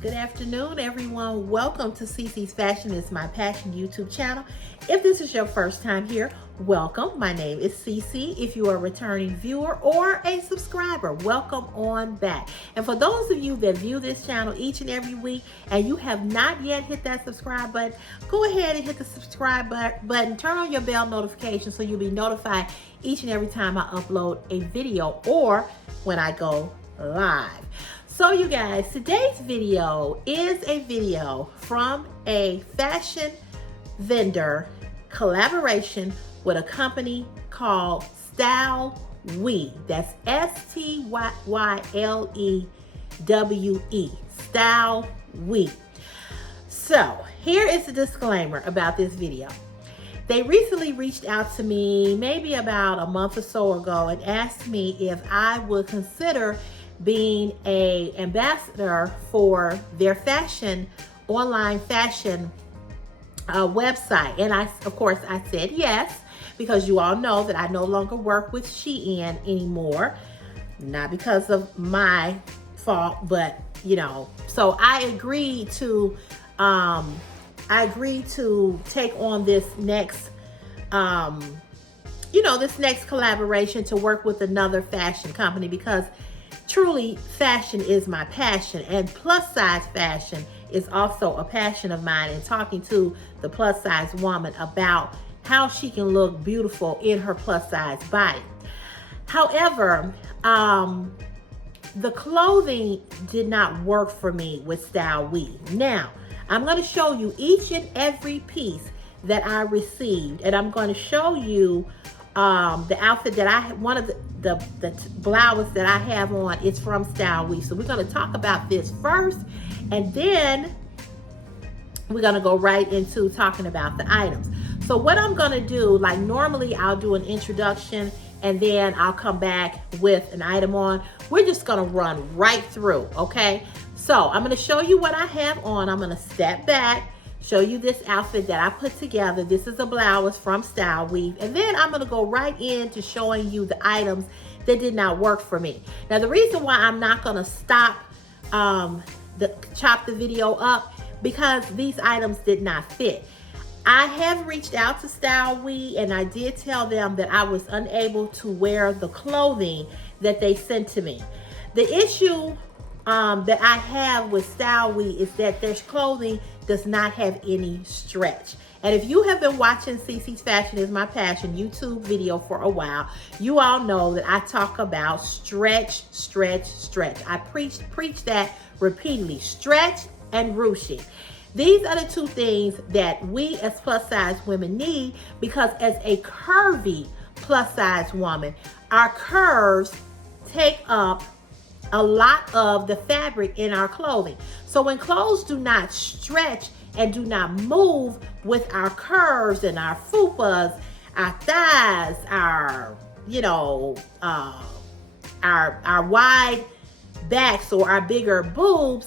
Good afternoon, everyone. Welcome to CC's Fashion is My Passion YouTube channel. If this is your first time here, welcome. My name is CC. If you are a returning viewer or a subscriber, welcome on back. And for those of you that view this channel each and every week and you have not yet hit that subscribe button, go ahead and hit the subscribe button. Turn on your bell notification so you'll be notified each and every time I upload a video or when I go live. So you guys, today's video is a video from a fashion vendor collaboration with a company called STYLEWE. That's STYLEWE. STYLEWE. So here is the disclaimer about this video. They recently reached out to me maybe about a month or so ago and asked me if I would consider being an ambassador for their online fashion website. And of course I said yes, because you all know that I no longer work with Shein anymore. Not because of my fault, but so I agreed to take on this next this next collaboration to work with another fashion company, because truly, fashion is my passion, and plus size fashion is also a passion of mine, and talking to the plus size woman about how she can look beautiful in her plus size body. However, the clothing did not work for me with STYLEWE. Now, I'm going to show you each and every piece that I received, and I'm going to show you the outfit that one of the blouse that I have on is from STYLEWE. So we're going to talk about this first, and then we're going to go right into talking about the items. So what I'm going to do, like normally I'll do an introduction and then I'll come back with an item on. We're just going to run right through, okay? So I'm going to show you what I have on. I'm going to step back, show you this outfit that I put together. This is a blouse from STYLEWE. And then I'm going to go right into showing you the items that did not work for me. Now, the reason why I'm not going to stop, chop the video up, because these items did not fit. I have reached out to STYLEWE and I did tell them that I was unable to wear the clothing that they sent to me. The issue that I have with STYLEWE is that their clothing does not have any stretch. And if you have been watching CC's Fashion is My Passion YouTube video for a while, you all know that I talk about stretch, stretch, stretch. I preach that repeatedly, stretch and ruching. These are the two things that we as plus size women need, because as a curvy plus size woman, our curves take up a lot of the fabric in our clothing. So when clothes do not stretch and do not move with our curves and our fupas, our thighs, our wide backs or our bigger boobs,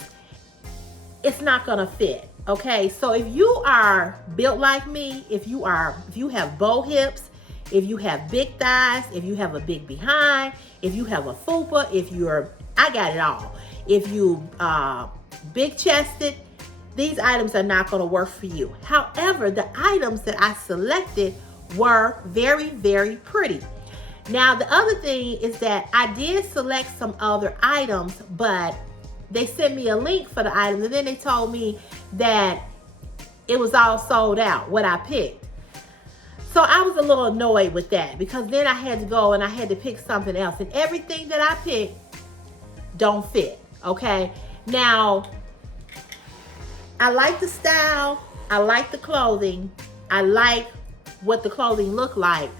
it's not gonna fit. Okay, so if you are built like me, if you have bow hips, if you have big thighs, if you have a big behind, if you have a fupa, I got it all. If you big chested, these items are not going to work for you. However, the items that I selected were very, very pretty. Now, the other thing is that I did select some other items, but they sent me a link for the items, and then they told me that it was all sold out, what I picked. So I was a little annoyed with that, because then I had to go and I had to pick something else, and everything that I picked don't fit, okay? Now, I like the style, I like the clothing, I like what the clothing look like,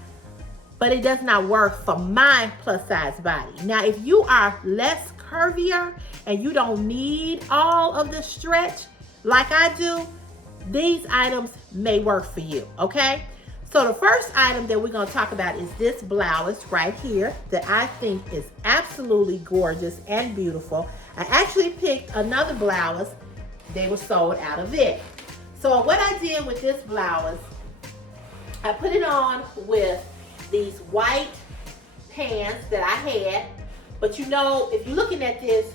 but it does not work for my plus size body. Now, if you are less curvier and you don't need all of the stretch like I do, these items may work for you, okay? So the first item that we're going to talk about is this blouse right here that I think is absolutely gorgeous and beautiful. I actually picked another blouse. They were sold out of it. So what I did with this blouse, I put it on with these white pants that I had. But if you're looking at this,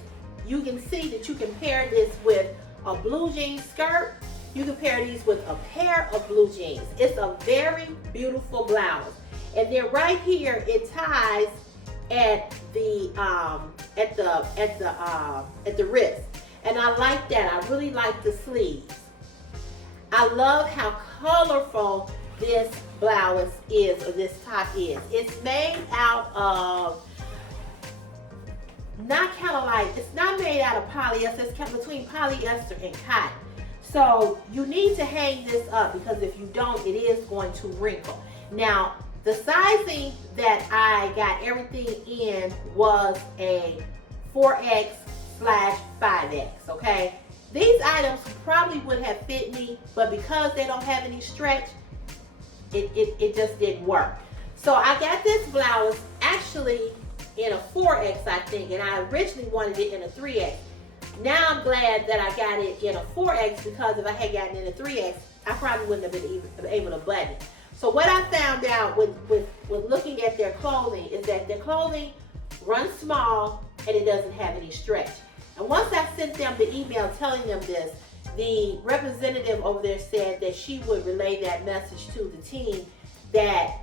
you can see that you can pair this with a blue jean skirt. You can pair these with a pair of blue jeans. It's a very beautiful blouse. And then right here, it ties at the wrist. And I like that. I really like the sleeves. I love how colorful this blouse is, or this top is. It's made out of, it's not made out of polyester. It's kept between polyester and cotton. So you need to hang this up, because if you don't, it is going to wrinkle. Now, the sizing that I got everything in was a 4X/5X, okay? These items probably would have fit me, but because they don't have any stretch, it just didn't work. So I got this blouse actually in a 4X, I think, and I originally wanted it in a 3X. Now I'm glad that I got it in a 4X, because if I had gotten it in a 3X, I probably wouldn't have been able to button it. So what I found out with looking at their clothing is that their clothing runs small and it doesn't have any stretch. And once I sent them the email telling them this, the representative over there said that she would relay that message to the team that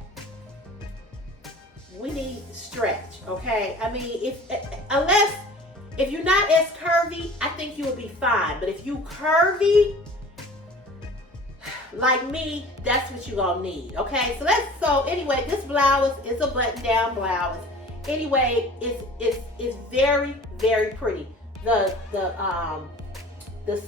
we need stretch, okay? I mean, if you're not as curvy, I think you'll be fine. But if you curvy, like me, that's what you're gonna need, okay? So anyway, this blouse is a button-down blouse. Anyway, it's very, very pretty. The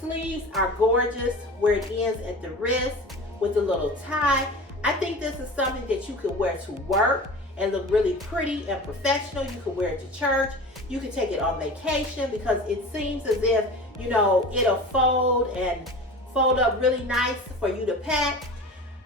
sleeves are gorgeous where it ends at the wrist with the little tie. I think this is something that you could wear to work and look really pretty and professional. You could wear it to church. You could take it on vacation, because it seems as if, you know, it'll fold up really nice for you to pack.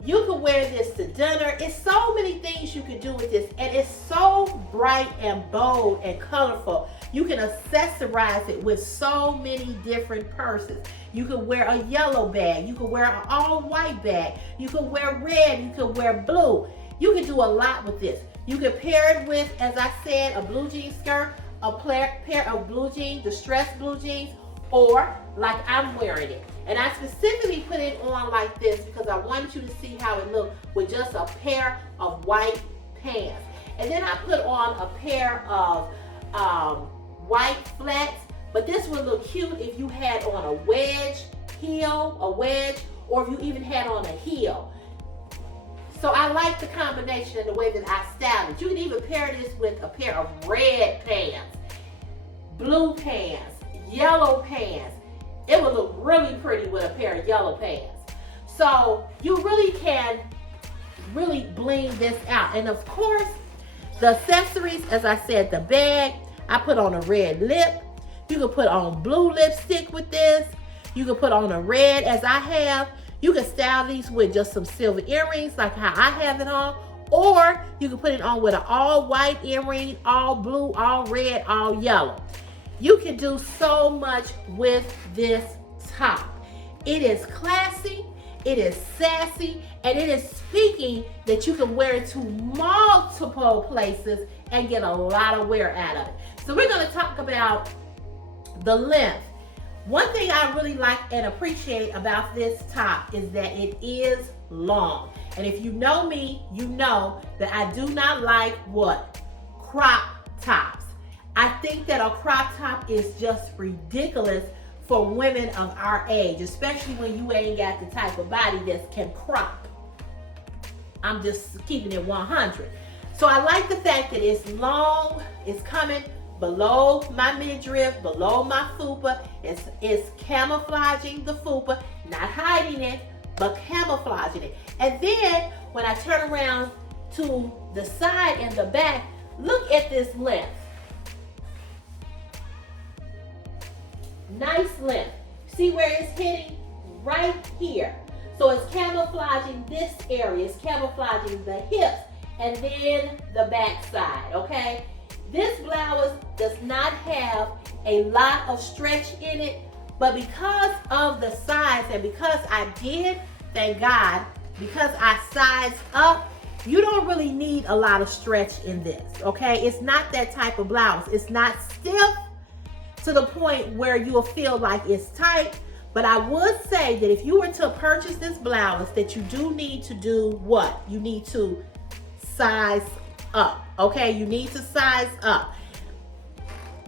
You could wear this to dinner. It's so many things you could do with this, and it's so bright and bold and colorful. You can accessorize it with so many different purses. You could wear a yellow bag. You could wear an all white bag. You could wear red. You could wear blue. You can do a lot with this. You could pair it with, as I said, a blue jean skirt, a pair of blue jeans, distressed blue jeans, or like I'm wearing it. And I specifically put it on like this because I wanted you to see how it looked with just a pair of white pants. And then I put on a pair of white flats, but this would look cute if you had on a wedge, or if you even had on a heel. So I like the combination and the way that I styled it. You can even pair this with a pair of red pants, blue pants, yellow pants. It would look really pretty with a pair of yellow pants. So you really can really bling this out. And of course, the accessories, as I said, the bag, I put on a red lip. You can put on blue lipstick with this. You can put on a red, as I have. You can style these with just some silver earrings like how I have it on, or you can put it on with an all white earring, all blue, all red, all yellow. You can do so much with this top. It is classy, it is sassy, and it is speaking that you can wear it to multiple places and get a lot of wear out of it. So we're going to talk about the length. One thing I really like and appreciate about this top is that it is long. And if you know me, you know that I do not like what? Crop tops. I think that a crop top is just ridiculous for women of our age, especially when you ain't got the type of body that can crop. I'm just keeping it 100. So I like the fact that it's long, it's coming below my midriff, below my fupa. It's camouflaging the fupa, not hiding it, but camouflaging it. And then when I turn around to the side and the back, look at this length. Nice length. See where it's hitting? Right here. So it's camouflaging this area. It's camouflaging the hips and then the back side, okay? This blouse does not have a lot of stretch in it, but because of the size and because I did, thank God, because I sized up, you don't really need a lot of stretch in this, okay? It's not that type of blouse. It's not stiff, to the point where you'll feel like it's tight. But I would say that if you were to purchase this blouse, that you do need to do what? You need to size up, okay? You need to size up.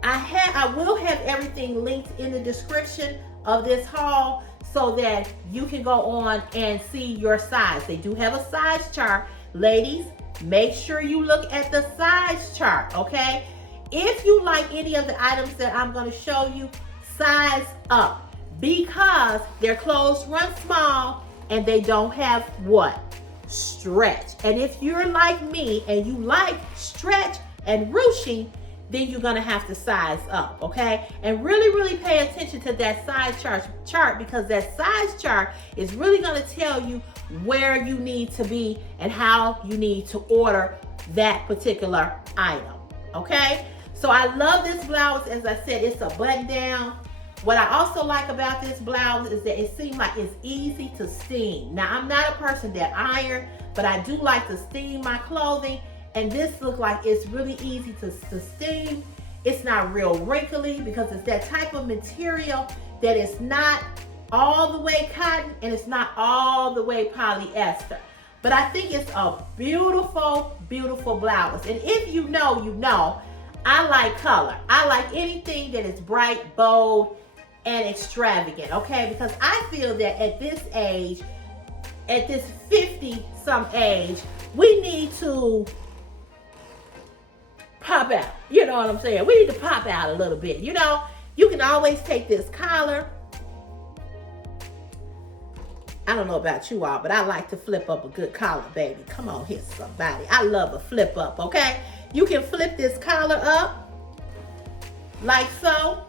I will have everything linked in the description of this haul so that you can go on and see your size. They do have a size chart. Ladies, make sure you look at the size chart, okay? If you like any of the items that I'm going to show you, size up. Because their clothes run small and they don't have what? Stretch. And if you're like me and you like stretch and ruching, then you're gonna have to size up, okay? And really pay attention to that size chart because that size chart is really gonna tell you where you need to be and how you need to order that particular item, okay? So I love this blouse. As I said, it's a button down. What I also like about this blouse is that it seems like it's easy to steam. Now, I'm not a person that iron, but I do like to steam my clothing. And this looks like it's really easy to steam. It's not real wrinkly because it's that type of material that it's not all the way cotton and it's not all the way polyester. But I think it's a beautiful, beautiful blouse. And if you know, you know, I like color. I like anything that is bright, bold, and extravagant, okay? Because I feel that at this age, at this 50-some age, we need to pop out. You know what I'm saying? We need to pop out a little bit. You know, you can always take this collar. I don't know about you all, but I like to flip up a good collar, baby. Come on here, somebody. I love a flip up, okay? You can flip this collar up like so.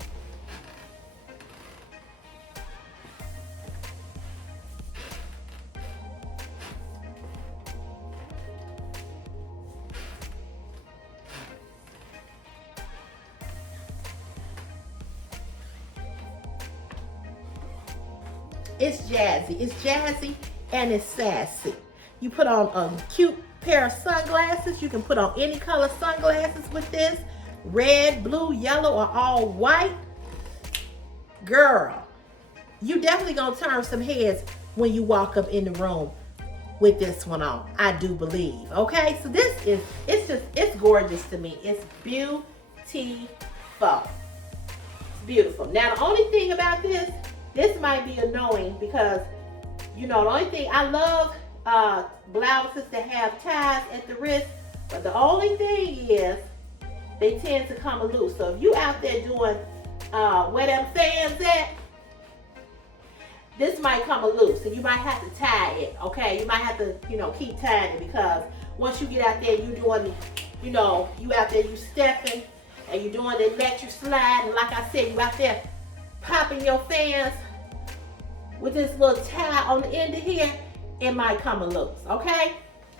It's jazzy. It's jazzy and it's sassy. You put on a cute pair of sunglasses. You can put on any color sunglasses with this. Red, blue, yellow, or all white. Girl, you definitely gonna turn some heads when you walk up in the room with this one on. I do believe. Okay, so this is, it's gorgeous to me. It's beautiful. It's beautiful. Now, the only thing about this might be annoying because, you know, the only thing, I love blouses that have ties at the wrist, but the only thing is they tend to come loose. So if you out there doing where them fans at, this might come loose and you might have to tie it, okay? You might have to, you know, keep tying it because once you get out there, you doing, you know, you out there, you stepping and you doing the electric slide, and like I said, you out there popping your fans with this little tie on the end of here, it might come loose, okay?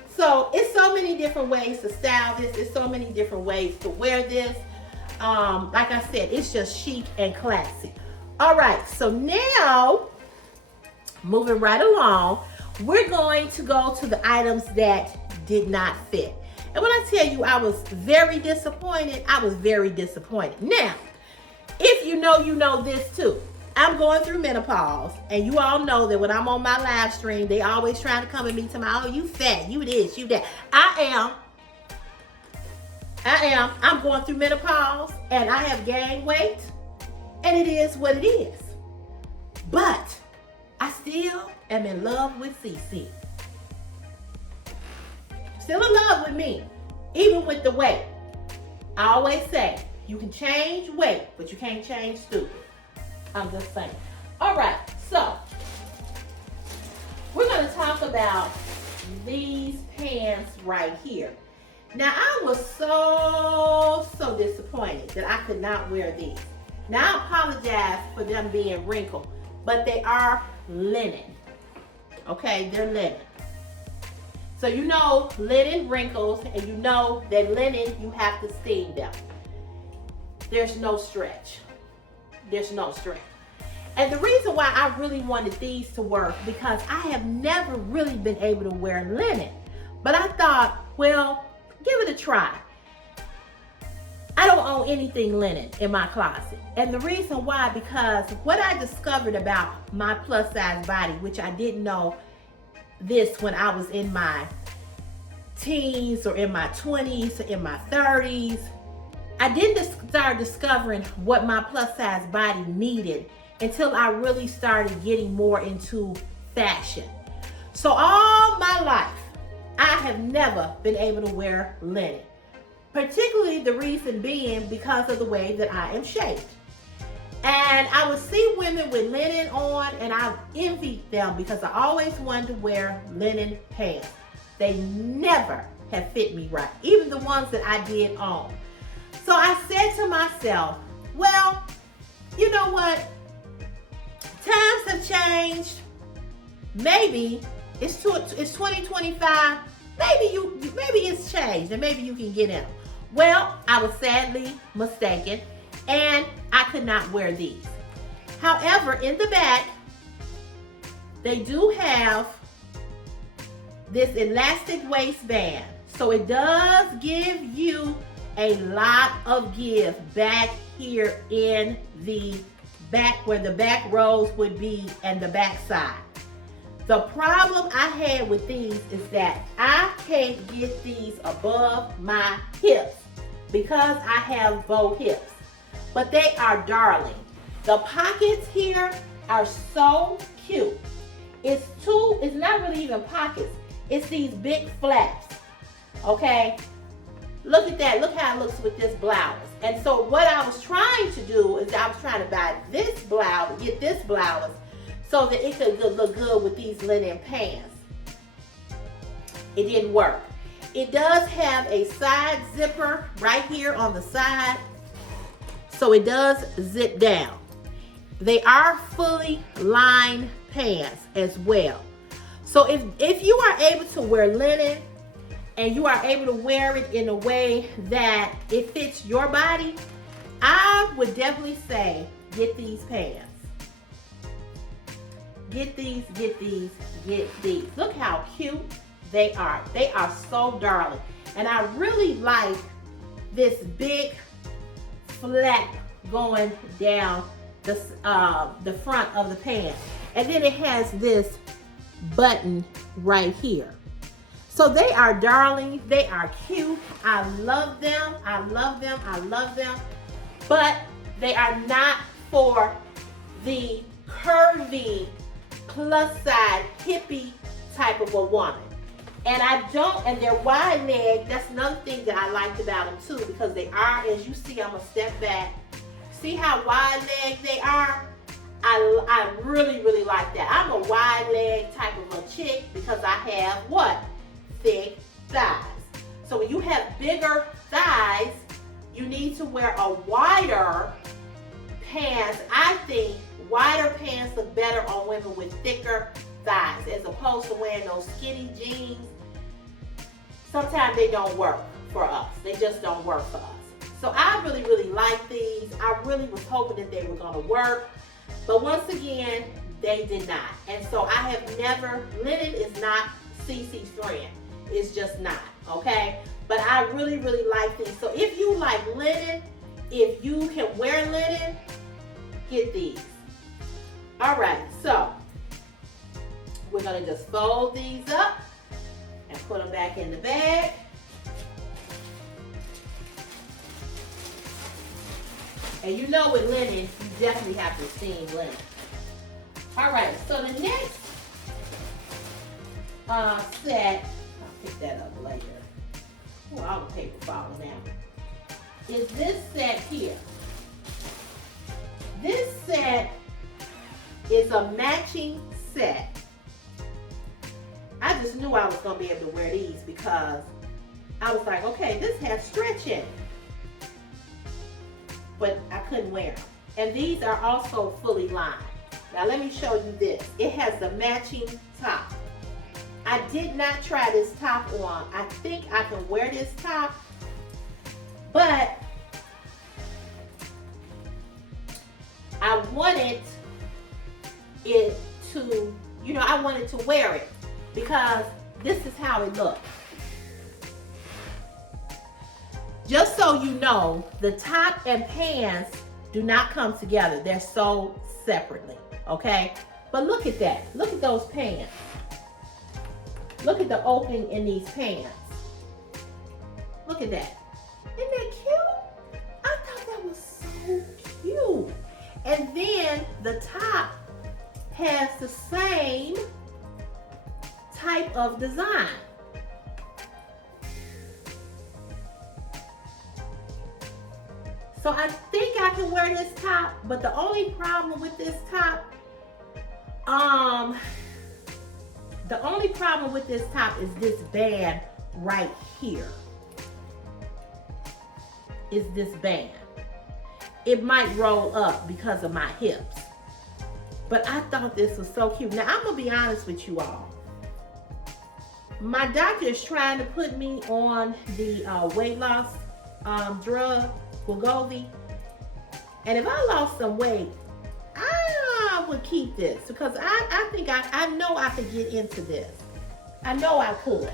So it's so many different ways to style this. It's so many different ways to wear this. Like I said, it's just chic and classy. All right, so now, moving right along, we're going to go to the items that did not fit. And when I tell you I was very disappointed, I was very disappointed. Now, if you know this too. I'm going through menopause, and you all know that when I'm on my live stream, they always trying to come at me to my, oh, you fat, you this, you that. I am. I'm going through menopause, and I have gained weight, and it is what it is. But I still am in love with CC. Still in love with me, even with the weight. I always say, you can change weight, but you can't change stupid. I'm just saying. All right, so we're going to talk about these pants right here. Now, I was so disappointed that I could not wear these. Now, I apologize for them being wrinkled, but they are linen. Okay, they're linen. So you know linen wrinkles, and you know that linen, you have to steam them. There's no stretch. There's no stretch. And the reason why I really wanted these to work, because I have never really been able to wear linen. But I thought, well, give it a try. I I don't own anything linen in my closet. And the reason why, because what I discovered about my plus size body, which I didn't know this when I was in my teens or in my 20s or in my 30s, I didn't start discovering what my plus size body needed until I really started getting more into fashion. So all my life, I have never been able to wear linen. Particularly the reason being because of the way that I am shaped. And I would see women with linen on and I envied them because I always wanted to wear linen pants. They never have fit me right, even the ones that I did own. So I said to myself, well, you know what? Times have changed. Maybe it's 2025. Maybe it's changed and maybe you can get in. Well, I was sadly mistaken and I could not wear these. However, in the back, they do have this elastic waistband. So it does give you a lot of give back here in the back where the back rows would be and the back side. The problem I had with these is that I can't get these above my hips because I have bow hips. But they are darling. The pockets here are so cute. It's not really even pockets. It's these big flaps, okay? Look at that, look how it looks with this blouse. And so what I was trying to do is I was trying to buy this blouse, get this blouse, so that it could look good with these linen pants. It didn't work. It does have a side zipper right here on the side, so it does zip down. They are fully lined pants as well. So if you are able to wear linen and you are able to wear it in a way that it fits your body, I would definitely say get these pants. Get these, get these, get these. Look how cute they are. They are so darling. And I really like this big flap going down the front of the pants. And then it has this button right here. So they are darling. They are cute. I love them. I love them. I love them. But they are not for the curvy, plus size, hippie type of a woman. And they're wide leg. That's another thing that I liked about them too, because they are, as you see, I'm gonna step back. See how wide leg they are? I really, really like that. I'm a wide leg type of a chick because I have what? Thick thighs. So when you have bigger thighs, you need to wear a wider pants. I think wider pants look better on women with thicker thighs as opposed to wearing those skinny jeans. Sometimes they don't work for us. They just don't work for us. So I really, really like these. I really was hoping that they were gonna work. But once again, they did not. And so I have never, linen is not CC's friend. It's just not, okay? But I really, really like these. So if you like linen, if you can wear linen, get these. All right, so we're gonna just fold these up and put them back in the bag. And you know with linen, you definitely have to steam linen. All right, so the next set, I'll pick that up later. Oh, all the paper falling out. Is this set here. This set is a matching set. I just knew I was gonna be able to wear these because I was like, okay, this has stretch in it. But I couldn't wear them. And these are also fully lined. Now let me show you this. It has the matching top. I did not try this top on. I think I can wear this top, but I wanted it to, I wanted to wear it because this is how it looks. Just so you know, the top and pants do not come together. They're sold separately, okay? But look at that. Look at those pants. Look at the opening in these pants. Look at that. Isn't that cute? I thought that was so cute. And then the top has the same type of design. So I think I can wear this top, but the only problem with this top, is this band right here. Is this band. It might roll up because of my hips. But I thought this was so cute. Now, I'm going to be honest with you all. My doctor is trying to put me on the weight loss drug, Wegovy. And if I lost some weight, I would keep this because I think I know I could get into this. I know I could.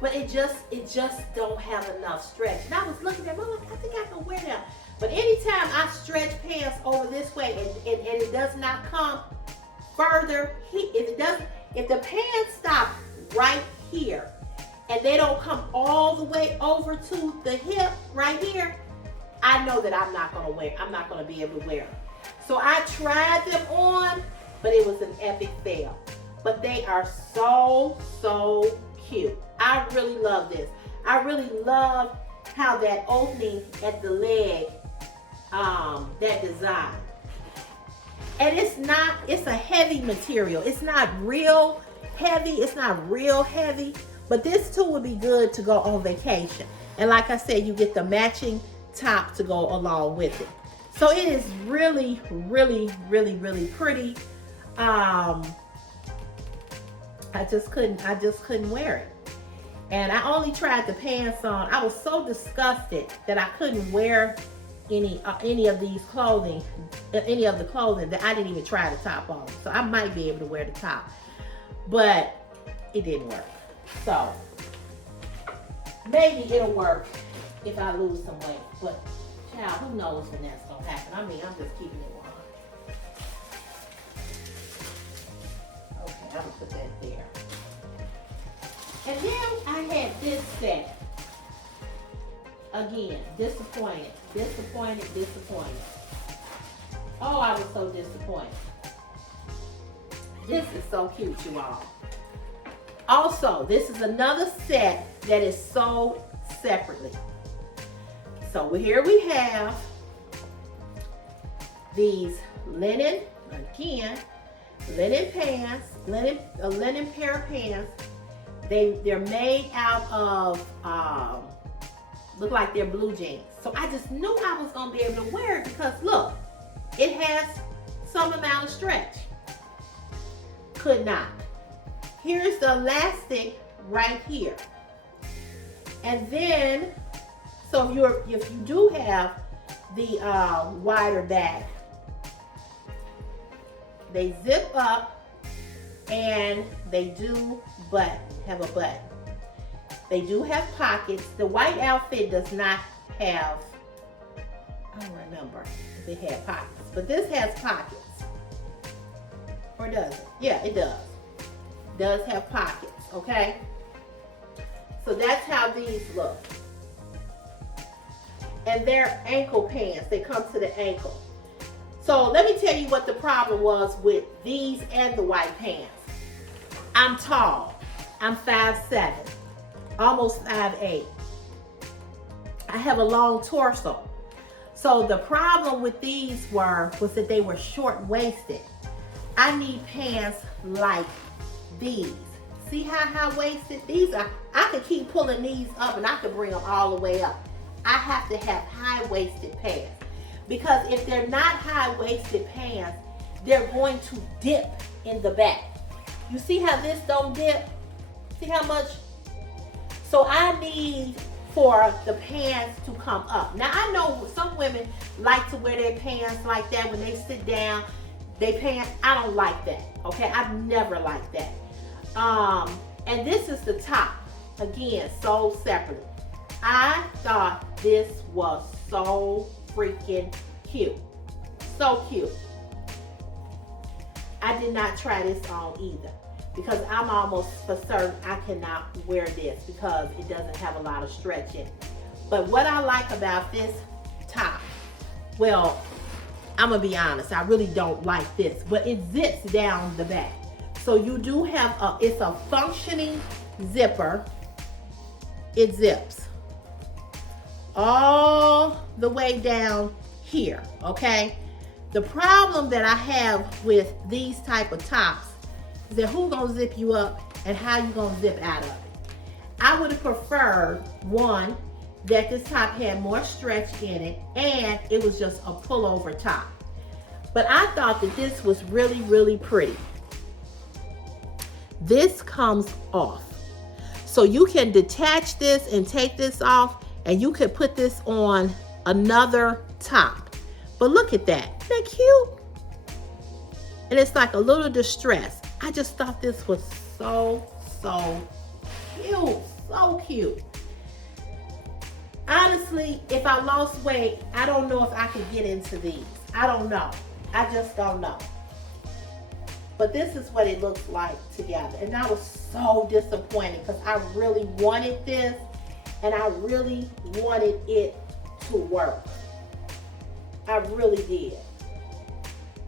But it just don't have enough stretch. And I was looking at them, I'm like, I think I can wear them. But anytime I stretch pants over this way and it does not come further, if the pants stop right here and they don't come all the way over to the hip right here, I know that I'm not gonna be able to wear them. So I tried them on, but it was an epic fail. But they are so cute. I really love this. I really love how that opening at the leg, that design. And it's a heavy material. It's not real heavy, but this too would be good to go on vacation. And like I said, you get the matching top to go along with it. So it is really pretty. I just couldn't wear it. And I only tried the pants on. I was so disgusted that I couldn't wear any of the clothing that I didn't even try the top on. So I might be able to wear the top, but it didn't work. So maybe it'll work if I lose some weight. But child, who knows when that's gonna happen? I mean, I'm just keeping it 100. Okay, I'm gonna put that there. And then I had this set. Again, disappointed. Oh, I was so disappointed. This is so cute, you all. Also, this is another set that is sold separately. So here we have these linen, again, linen pants, a linen pair of pants. They're made out of, look like they're blue jeans. So I just knew I was gonna be able to wear it because look, it has some amount of stretch. Could not. Here's the elastic right here. And then, so if you do have the wider back, they zip up and they do have a button. They do have pockets. The white outfit does not have, I don't remember if it had pockets, but this has pockets. Or does it? Yeah, it does. It does have pockets, okay? So that's how these look. And they're ankle pants. They come to the ankle. So let me tell you what the problem was with these and the white pants. I'm tall. I'm 5'7", almost 5'8". I have a long torso. So the problem with these was that they were short-waisted. I need pants like these. See how high-waisted these are? I could keep pulling these up and I could bring them all the way up. I have to have high-waisted pants. Because if they're not high-waisted pants, they're going to dip in the back. You see how this don't dip? See how much? So I need for the pants to come up. Now I know some women like to wear their pants like that when they sit down. They pants, I don't like that, okay? I've never liked that. And this is the top. Again, sold separately. I thought this was so freaking cute. So cute. I did not try this on either because I'm almost for certain I cannot wear this because it doesn't have a lot of stretch in it. But what I like about this top, well, I'm gonna be honest, I really don't like this, but it zips down the back. So you do have it's a functioning zipper. It zips all the way down here, okay? The problem that I have with these type of tops is that who's gonna zip you up and how you gonna zip out of it. I would have preferred, one, that this top had more stretch in it and it was just a pullover top. But I thought that this was really, really pretty. This comes off. So you can detach this and take this off and you could put this on another top. But look at that. Isn't that cute? And it's like a little distressed. I just thought this was so cute. So cute. Honestly, if I lost weight, I don't know if I could get into these. I don't know. I just don't know. But this is what it looks like together. And I was so disappointed because I really wanted this and I really wanted it to work. I really did.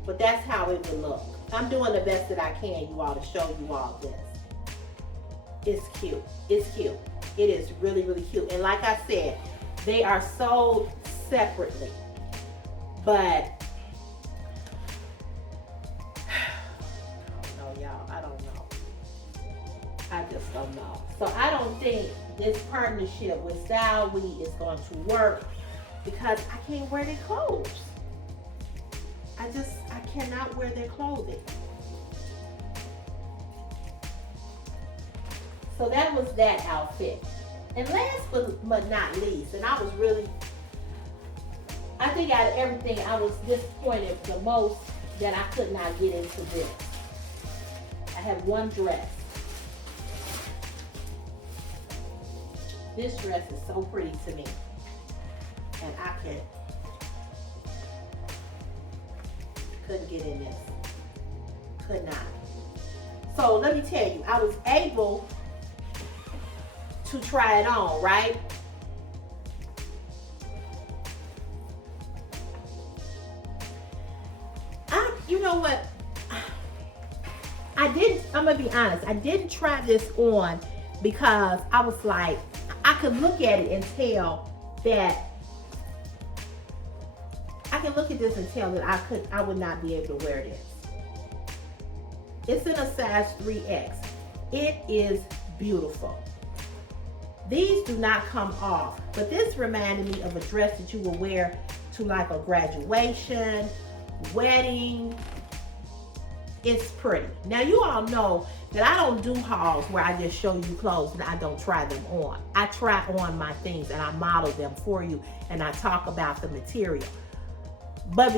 But that's how it would look. I'm doing the best that I can, you all, to show you all this. It's cute. It's cute. It is really, really cute. And like I said, they are sold separately. But I just don't know. So I don't think this partnership with STYLEWE is going to work because I can't wear their clothes. I cannot wear their clothing. So that was that outfit. And last but not least, and I think out of everything, I was disappointed the most that I could not get into this. I have one dress. This dress is so pretty to me. And I couldn't get in this. Could not. So let me tell you, I was able to try it on, right? You know what? I'm gonna be honest, I didn't try this on because I was like, I could look at it and tell that I would not be able to wear this. It's in a size 3X. It is beautiful. These do not come off, but this reminded me of a dress that you would wear to like a graduation, wedding. It's pretty. Now you all know that I don't do hauls where I just show you clothes and I don't try them on. I try on my things and I model them for you and I talk about the material. But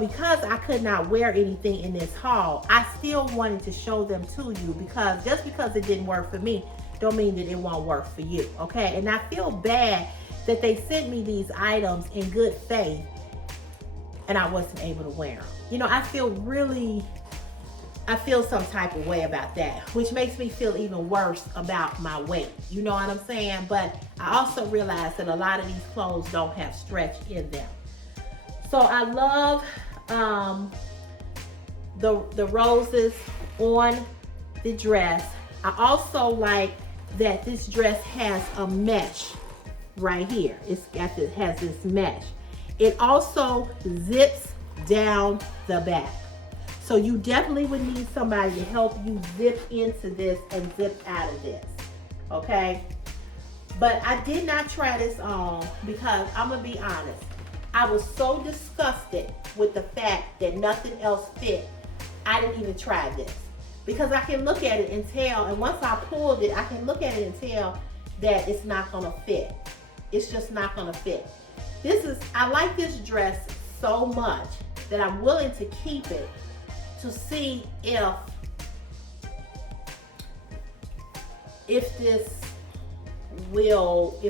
because I could not wear anything in this haul, I still wanted to show them to you because just because it didn't work for me, don't mean that it won't work for you, okay? And I feel bad that they sent me these items in good faith and I wasn't able to wear them. You know, I feel some type of way about that, which makes me feel even worse about my weight. You know what I'm saying? But I also realize that a lot of these clothes don't have stretch in them. So I love the roses on the dress. I also like that this dress has a mesh right here. It has this mesh. It also zips down the back. So you definitely would need somebody to help you zip into this and zip out of this, okay? But I did not try this on because I'm gonna be honest, I was so disgusted with the fact that nothing else fit, I didn't even try this. Because I can look at it and tell, and once I pulled it, I can look at it and tell that it's not gonna fit. It's just not gonna fit. I like this dress so much that I'm willing to keep it to see if if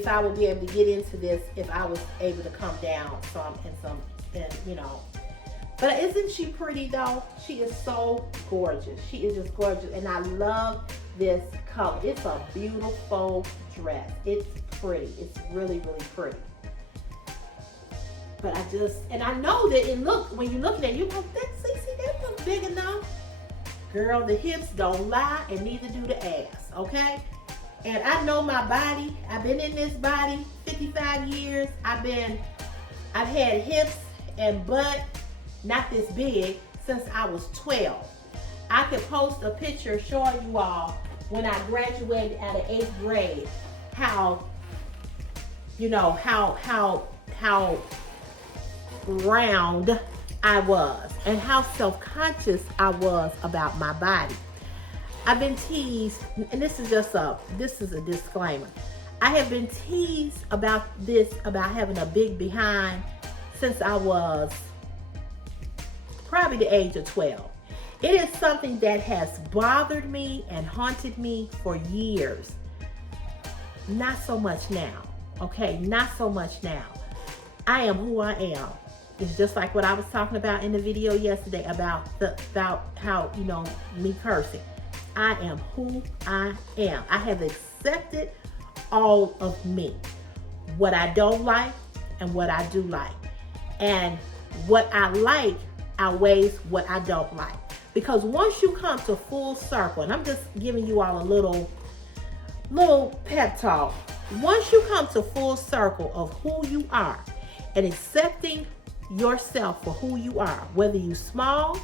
I will be able to get into this, if I was able to come down and you know. But isn't she pretty though? She is so gorgeous. She is just gorgeous. And I love this color. It's a beautiful dress. It's pretty. It's really, really pretty. But I know that when you're looking at it, you go, see, that looks big enough. Girl, the hips don't lie, and neither do the ass, okay? And I know my body. I've been in this body 55 years. I've had hips and butt, not this big, since I was 12. I could post a picture showing you all when I graduated out of 8th grade, how round I was and how self-conscious I was about my body. I've been teased, and this is a disclaimer. I have been teased about having a big behind since I was probably the age of 12. It is something that has bothered me and haunted me for years. Not so much now, okay? Not so much now. I am who I am. It's just like what I was talking about in the video yesterday about how, me cursing. I am who I am. I have accepted all of me. What I don't like and what I do like. And what I like outweighs what I don't like. Because once you come to full circle, and I'm just giving you all a little pep talk. Once you come to full circle of who you are and accepting yourself for who you are, whether you small,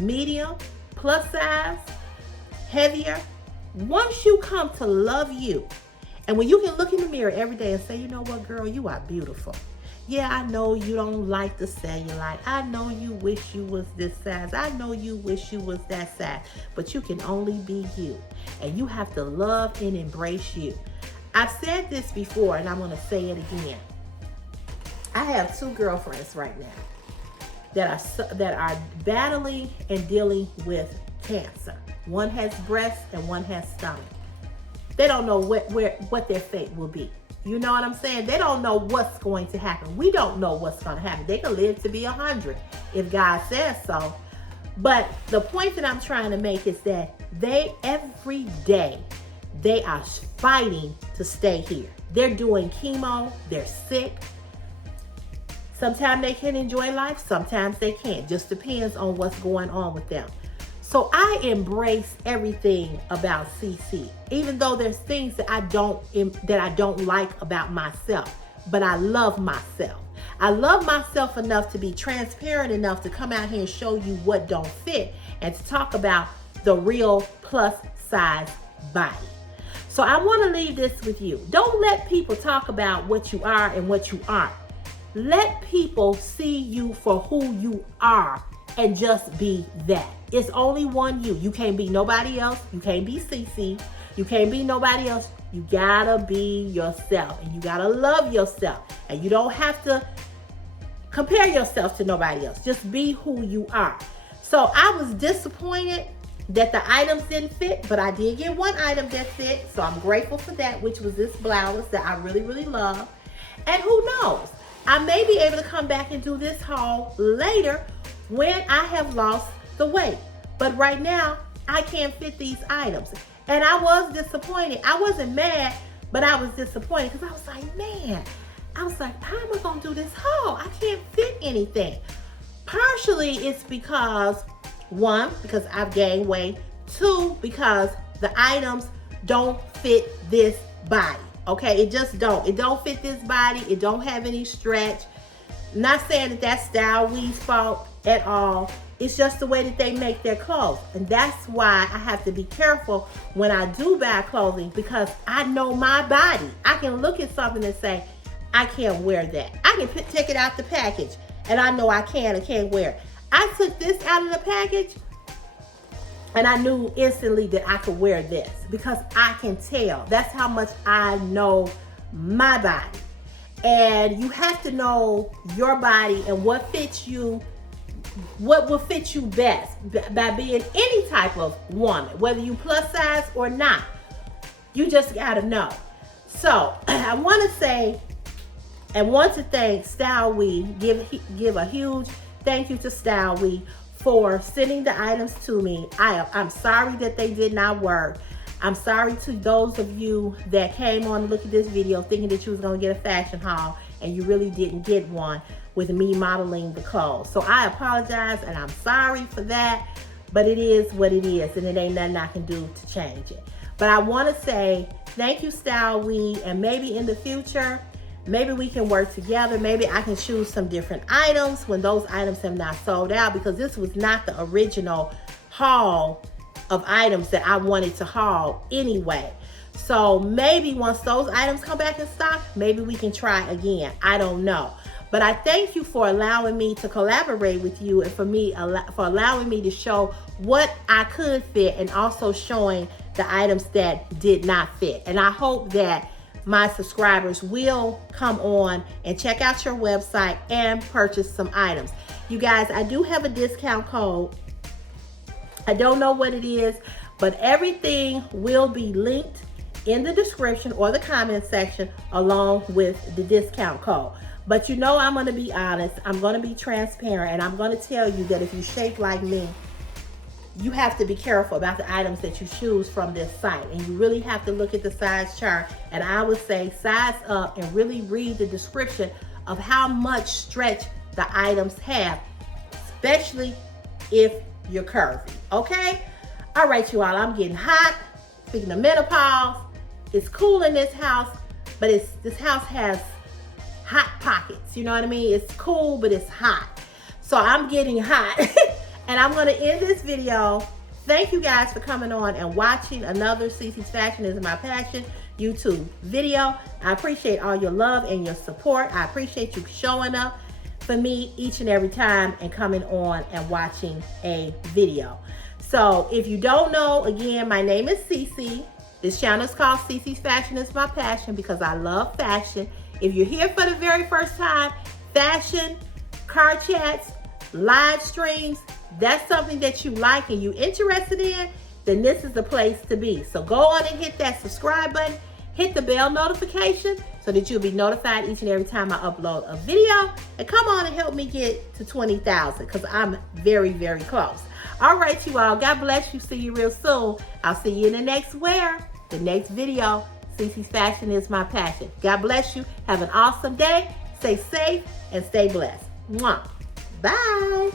medium, plus size, heavier, once you come to love you, and when you can look in the mirror every day and say, you know what, girl, you are beautiful. Yeah, I know you don't like the cellulite. I know you wish you was this size. I know you wish you was that size. But you can only be you. And you have to love and embrace you. I've said this before, and I'm going to say it again. I have 2 girlfriends right now that are battling and dealing with cancer. One has breast and one has stomach. They don't know what their fate will be. You know what I'm saying? They don't know what's going to happen. We don't know what's going to happen. They could live to be 100 if God says so. But the point that I'm trying to make is that every day, they are fighting to stay here. They're doing chemo. They're sick. Sometimes they can enjoy life. Sometimes they can't. Just depends on what's going on with them. So I embrace everything about CC, even though there's things that I don't like about myself, but I love myself. I love myself enough to be transparent enough to come out here and show you what don't fit and to talk about the real plus size body. So I want to leave this with you. Don't let people talk about what you are and what you aren't. Let people see you for who you are and just be that. It's only one you. You can't be nobody else. You can't be CC. You can't be nobody else. You gotta be yourself, and you gotta love yourself. And you don't have to compare yourself to nobody else. Just be who you are. So I was disappointed that the items didn't fit, but I did get one item that fit. So I'm grateful for that, which was this blouse that I really, really love. And who knows? I may be able to come back and do this haul later when I have lost the weight. But right now, I can't fit these items. And I was disappointed. I wasn't mad, but I was disappointed because I was like, man, how am I going to do this haul? I can't fit anything. Partially, it's because, 1, because I've gained weight. 2, because the items don't fit this body. Okay, it just don't. It don't fit this body. It don't have any stretch. Not saying that that's STYLEWE's fault at all. It's just the way that they make their clothes. And that's why I have to be careful when I do buy clothing, because I know my body. I can look at something and say, I can't wear that. I can take it out the package and I know I can or can't wear it. I took this out of the package and I knew instantly that I could wear this because I can tell. That's how much I know my body. And you have to know your body and what fits you, what will fit you best by being any type of woman, whether you plus size or not. You just gotta know. So I want to say and want to thank STYLEWE. Give a huge thank you to STYLEWE for sending the items to me. I'm sorry that they did not work. I'm sorry to those of you that came on to look at this video thinking that you was going to get a fashion haul and you really didn't get one with me modeling the clothes. So I apologize and I'm sorry for that, but it is what it is and it ain't nothing I can do to change it. But I want to say thank you, STYLEWE, and maybe in the future, maybe we can work together. Maybe I can choose some different items when those items have not sold out, because this was not the original haul of items that I wanted to haul anyway. So maybe once those items come back in stock, maybe we can try again. I don't know. But I thank you for allowing me to collaborate with you and for allowing me to show what I could fit and also showing the items that did not fit. And I hope that my subscribers will come on and check out your website and purchase some items. You guys, I do have a discount code. I don't know what it is, but everything will be linked in the description or the comment section along with the discount code. But you know I'm going to be honest, I'm going to be transparent, and I'm going to tell you that if you shape like me, you have to be careful about the items that you choose from this site, and you really have to look at the size chart. And I would say size up and really read the description of how much stretch the items have, especially if you're curvy. Okay? All right, you all, I'm getting hot. Speaking of menopause, it's cool in this house, but this house has hot pockets. You know what I mean? It's cool, but it's hot. So I'm getting hot. And I'm going to end this video. Thank you guys for coming on and watching another CC's Fashion is My Passion YouTube video. I appreciate all your love and your support. I appreciate you showing up for me each and every time and coming on and watching a video. So if you don't know, again, my name is CC. This channel is called CC's Fashion is My Passion because I love fashion. If you're here for the very first time, fashion, car chats, live streams, that's something that you like and you're interested in, then this is the place to be. So go on and hit that subscribe button, hit the bell notification so that you'll be notified each and every time I upload a video, and come on and help me get to 20,000 because I'm very, very close. All right, you all, God bless you. See you real soon. I'll see you in the next video. CC's Fashion is My Passion. God bless you. Have an awesome day. Stay safe and stay blessed. Mwah. Bye.